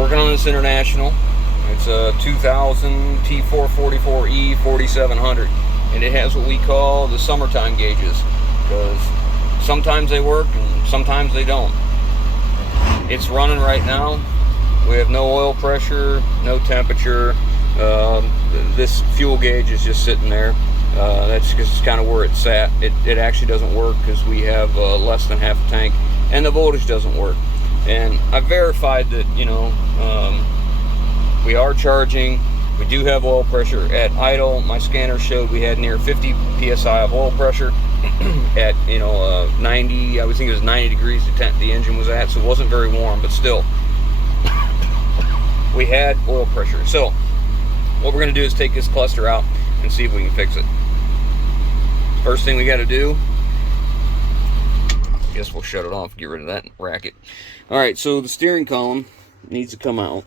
Working on this International. It's a 2000 T444E 4700, and it has what we call the summertime gauges, because sometimes they work and sometimes they don't. It's running right now. We have no oil pressure, no temperature. This fuel gauge is just sitting there. That's just kind of where it's at. It actually doesn't work because we have less than half a tank, and the voltage doesn't work. And I verified that, you know, we are charging. We do have oil pressure at idle. My scanner showed we had near 50 psi of oil pressure at, you know, 90. I would think it was 90 degrees the engine was at, so it wasn't very warm, but still, we had oil pressure. So what we're going to do is take this cluster out and see if we can fix it. First thing we got to do, I guess we'll shut it off, get rid of that racket. All right, so the steering column needs to come out.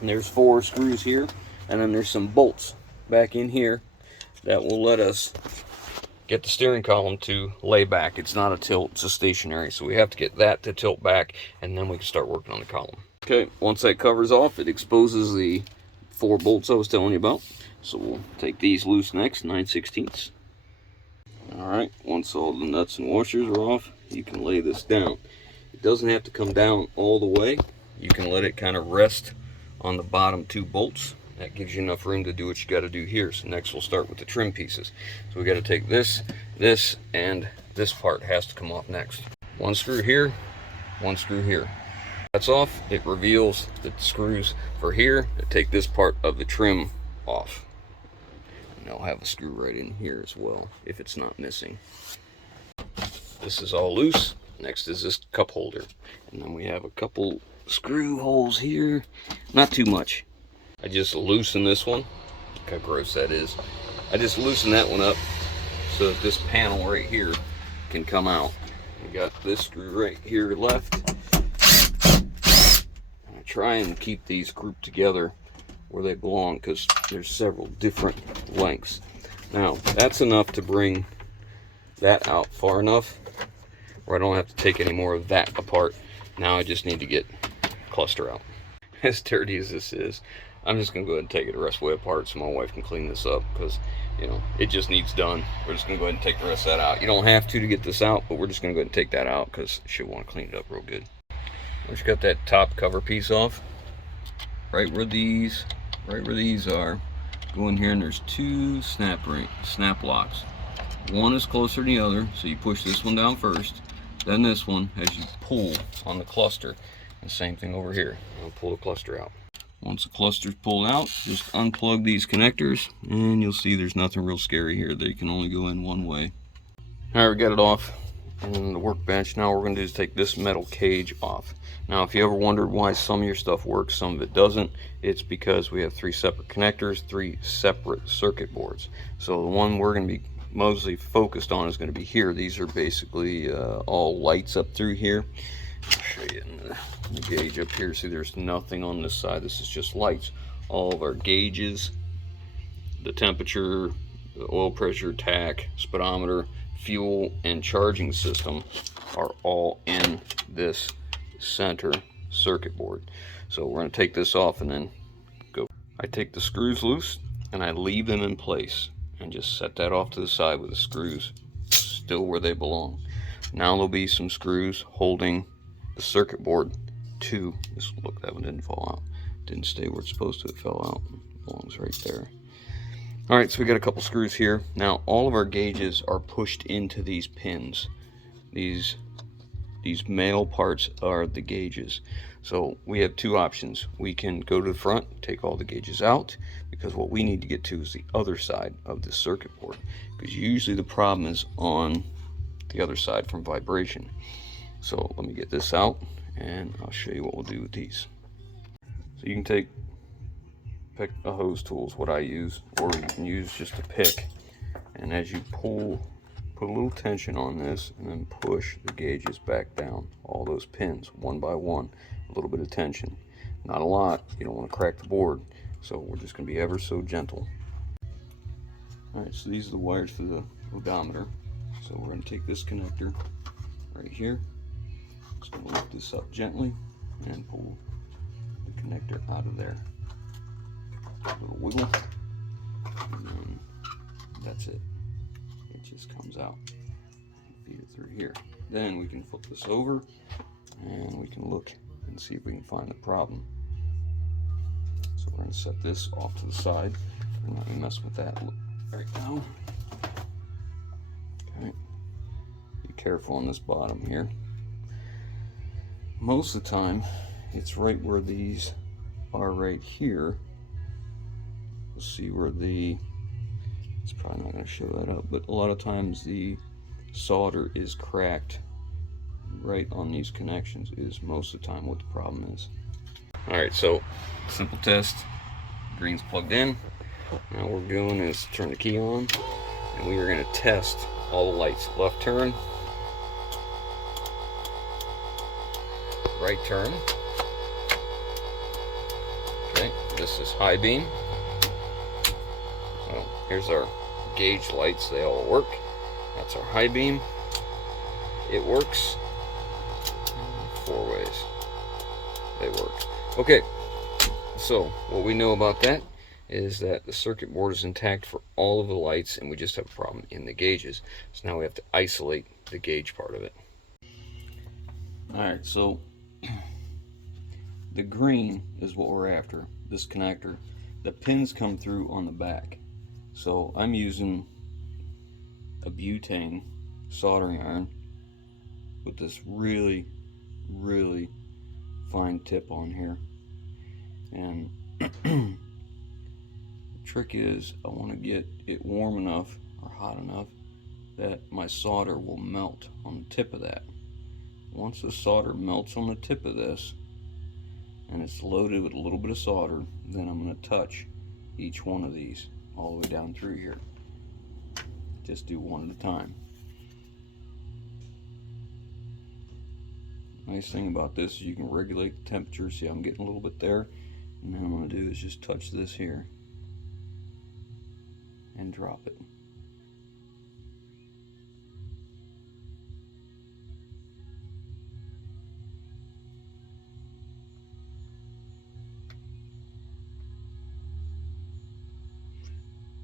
And there's 4 screws here, and then there's some bolts back in here that will let us get the steering column to lay back. It's not a tilt, it's a stationary, so we have to get that to tilt back, and then we can start working on the column. Okay, once that covers off, it exposes the 4 bolts I was telling you about. So we'll take these loose next, 9/16. All right, once all the nuts and washers are off, you can lay this down. It doesn't have to come down all the way. You can let it kind of rest on the bottom 2 bolts. That gives you enough room to do what you got to do here. So next we'll start with the trim pieces. So we got to take this, and this part has to come off next. 1 screw here, 1 screw here. That's off. It reveals the screws for here to take this part of the trim off. And I'll have a screw right in here as well if it's not missing. This is all loose. Next is this cup holder, and then we have a couple screw holes here, not too much. I just loosen this one. Look how gross that is. I just loosen that one up so that this panel right here can come out. We got this screw right here left. And I try and keep these grouped together where they belong because there's several different lengths. Now that's enough to bring that out far enough where I don't have to take any more of that apart. Now I just need to get cluster out. As dirty as this is, I'm just gonna go ahead and take it the rest of the way apart so my wife can clean this up, because, you know, it just needs done. We're just gonna go ahead and take the rest of that out. You don't have to get this out, but we're just gonna go ahead and take that out because she'll want to clean it up real good. We just got that top cover piece off. Right where these are, go in here, and there's 2 snap locks. One is closer to the other, so you push this one down first, then this one as you pull on the cluster. The same thing over here. I'll pull the cluster out. Once the cluster's pulled out, just unplug these connectors, and you'll see there's nothing real scary here. They can only go in one way. All right, we got it off and the workbench. Now what we're going to do is take this metal cage off. Now, if you ever wondered why some of your stuff works, some of it doesn't, it's because we have 3 separate connectors, 3 separate circuit boards. So the one we're going to be mostly focused on is going to be here. These are basically all lights up through here. I'll show you in the gauge up here. See, there's nothing on this side. This is just lights. All of our gauges, the temperature, the oil pressure, tach, speedometer, fuel, and charging system are all in this center circuit board. So we're going to take this off and then go. I take the screws loose and I leave them in place and just set that off to the side with the screws still where they belong. Now there'll be some screws holding the circuit board to this. Look, that one didn't fall out. Didn't stay where it's supposed to. It fell out. It belongs right there. All right, so we got a couple screws here. Now all of our gauges are pushed into these pins. These male parts are the gauges. So we have 2 options. We can go to the front, take all the gauges out, because what we need to get to is the other side of the circuit board, because usually the problem is on the other side from vibration. So let me get this out and I'll show you what we'll do with these. So you can pick a hose tool is what I use, or you can use just a pick, and as you pull, put a little tension on this and then push the gauges back down, all those pins one by one, a little bit of tension, not a lot. You don't want to crack the board, so we're just going to be ever so gentle. All right, so these are the wires for the odometer. So we're going to take this connector right here, just going to lift this up gently and pull connector out of there. A little wiggle, and then that's it. It just comes out. Feed it through here. Then we can flip this over and we can look and see if we can find the problem. So we're going to set this off to the side. We're not going to mess with that right now. Okay. Be careful on this bottom here. Most of the time, it's right where these are right here. We'll see where it's probably not going to show that up, but a lot of times the solder is cracked right on these connections is most of the time what the problem is. Alright, so simple test. Green's plugged in. Now what we're doing is turn the key on, and we are going to test all the lights. Left turn, right turn. Okay, this is high beam. Well, here's our gauge lights. They all work. That's our high beam. It works 4 ways. They work. Okay, so what we know about that is that the circuit board is intact for all of the lights, and we just have a problem in the gauges. So now we have to isolate the gauge part of it. Alright, so the green is what we're after, this connector. The pins come through on the back. So I'm using a butane soldering iron with this really fine tip on here, and the trick is I want to get it warm enough or hot enough that my solder will melt on the tip of that. Once the solder melts on the tip of this and it's loaded with a little bit of solder, then I'm going to touch each one of these all the way down through here. Just do one at a time. Nice thing about this is you can regulate the temperature. See, I'm getting a little bit there, and then I'm going to do is just touch this here and drop it.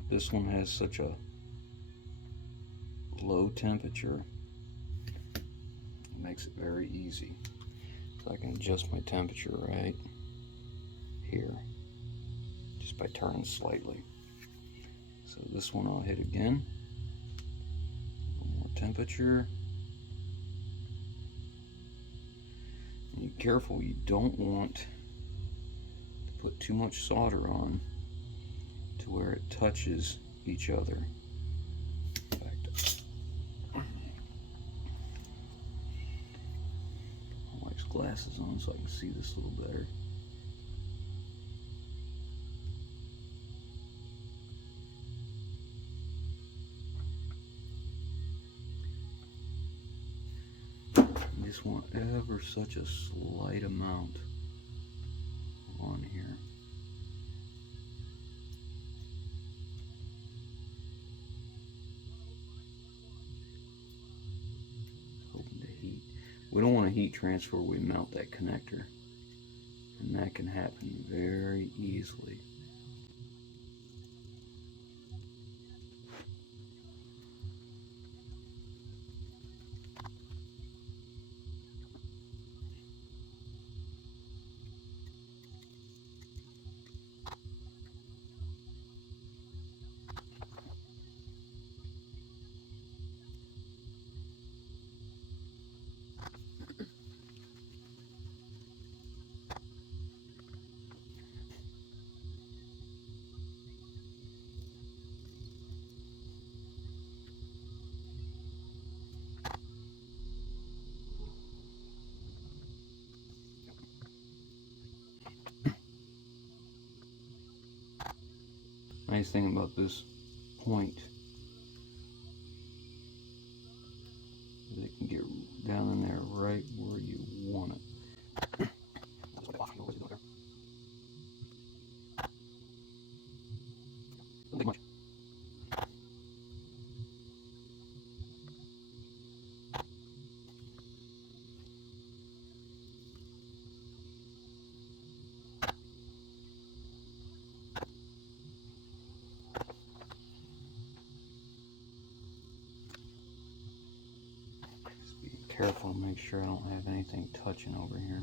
This one has such a low temperature, it makes it very easy. So I can adjust my temperature right here just by turning slightly. So this one I'll hit again. A little more temperature. And be careful, you don't want to put too much solder on to where it touches each other. In fact, put my wife's glasses on so I can see this a little better. You just want ever such a slight amount on here. Hoping to heat. We don't want to heat transfer where we melt that connector, and that can happen very easily. Nice thing about this point is it can get down in there right where you want it. careful to make sure I don't have anything touching over here.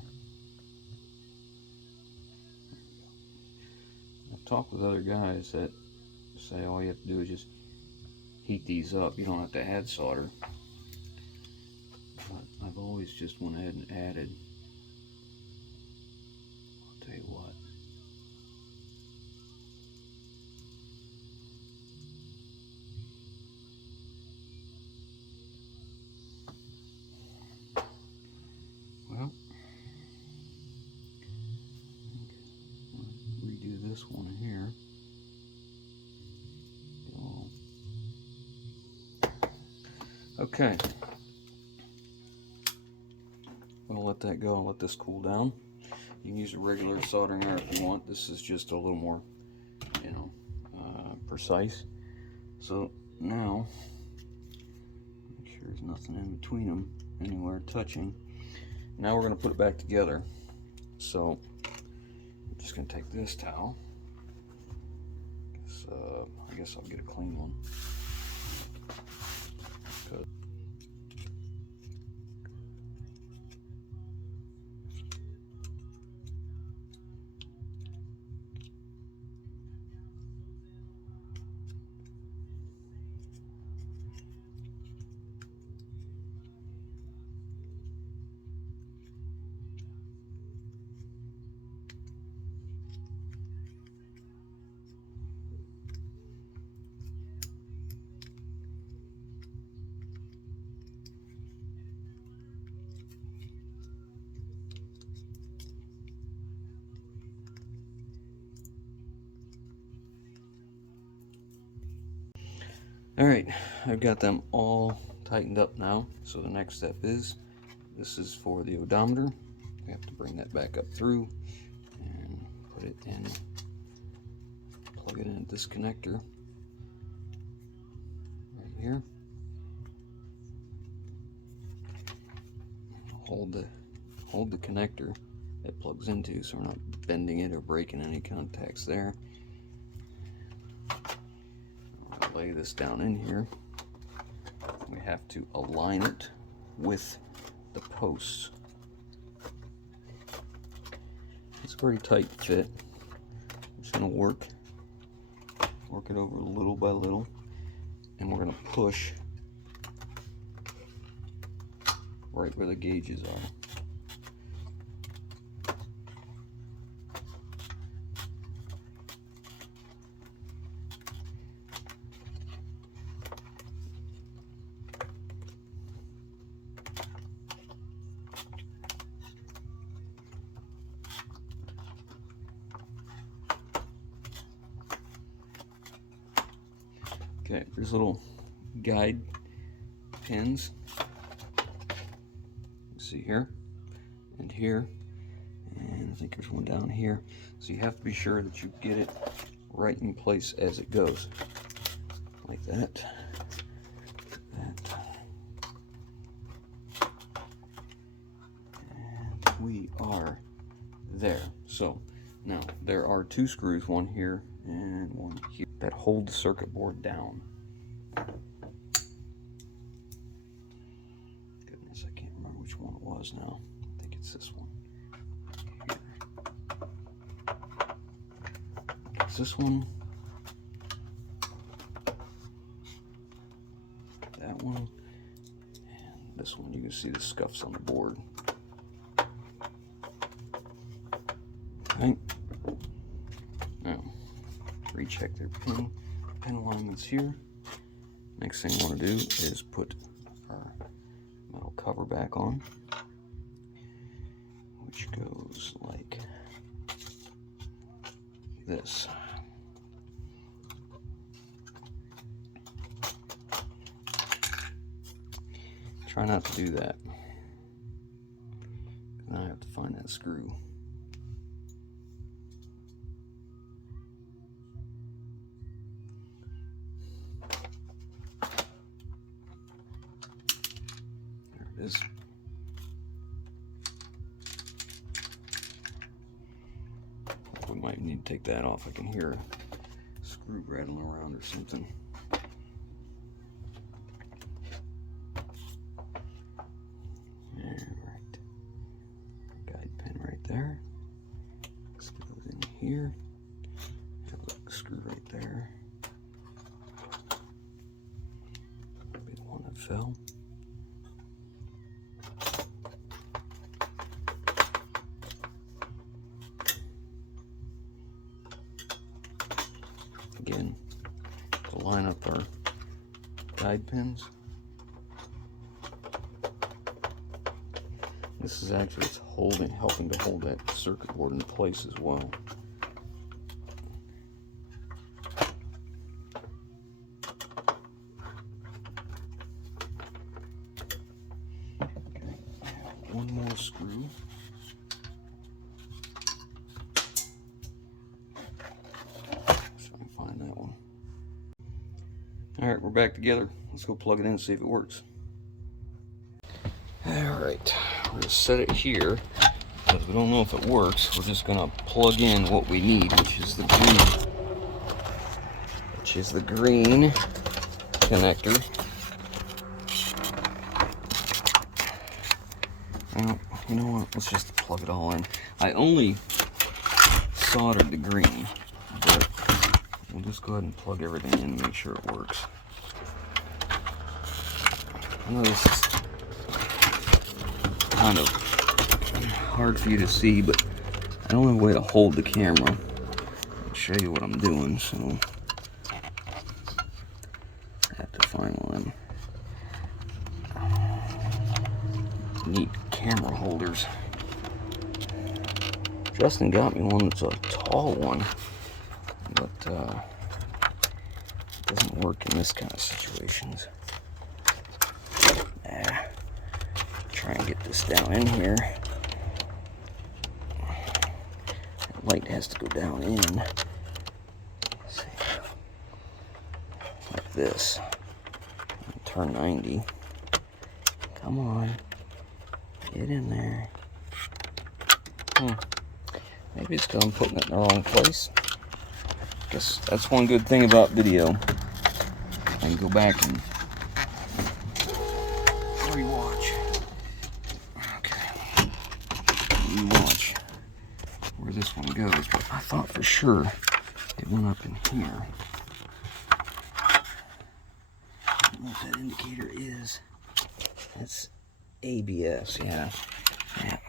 I've talked with other guys that say all you have to do is just heat these up. You don't have to add solder. But I've always just went ahead and added. I'll tell you what. Well, redo this one here. Okay. We'll let that go and let this cool down. You can use a regular soldering iron if you want. This is just a little more, precise. So now, make sure there's nothing in between them, anywhere touching. Now we're going to put it back together. So I'm just going to take this towel. I guess I'll get a clean one. Good. Alright, I've got them all tightened up now. So the next step is, this is for the odometer. We have to bring that back up through and put it in, plug it into this connector right here. Hold the connector it plugs into so we're not bending it or breaking any contacts there. Lay this down in here. We have to align it with the posts. It's a pretty tight fit. I'm just going to work it over little by little, and we're going to push right where the gauges are. Okay, there's little guide pins. See here and here, and I think there's one down here. So you have to be sure that you get it right in place as it goes, like that. And we are there. So now there are two screws, one here and one here, that hold the circuit board down. Goodness, I can't remember which one it was now. I think it's this one. It's this one. That one. And this one. You can see the scuffs on the board. Okay. Now, recheck their pin alignments here. Next thing I want to do is put our metal cover back on, which goes like this. Try not to do that. Then I have to find that screw. Is we might need to take that off. I can hear a screw rattling around or something. here. Have a screw right there. Maybe the one that fell. Again, to line up our guide pins. This is actually helping to hold that circuit board in place as well. One more screw. So I can find that one. All right, we're back together. Let's go plug it in and see if it works. All right, we're gonna set it here because we don't know if it works. We're just gonna plug in what we need, which is the green connector. Well, you know what? Let's just plug it all in. I only soldered the green, but we'll just go ahead and plug everything in and make sure it works. I know this is kind of hard for you to see, but I don't have a way to hold the camera and show you what I'm doing, so I have to find one. Neat camera holders. Justin got me one that's a tall one, but it doesn't work in this kind of situations. Try and get this down in here. That light has to go down in. Let's see. Like this. And turn 90. Come on. Get in there. Maybe it's because I'm putting it in the wrong place. Guess that's one good thing about video. I can go back and rewatch. Okay. Rewatch where this one goes. But I thought for sure it went up in here. I don't know what that indicator is. That's ABS, yeah. Yeah,